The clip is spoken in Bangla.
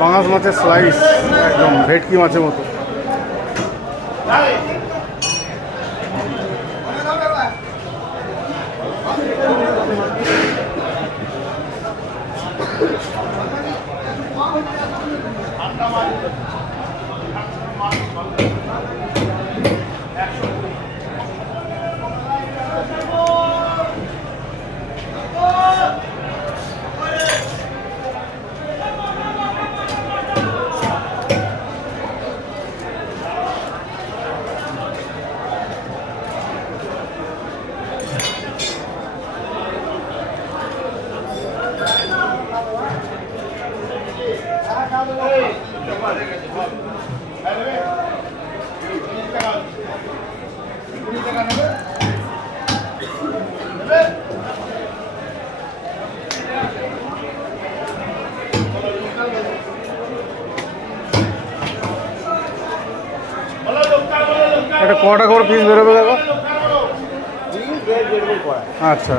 পাঙাশ মাছের স্লাইস একদম ভেটকি মাছের মতো। এটা কটা করে পিস বেরোবে দেখো। আচ্ছা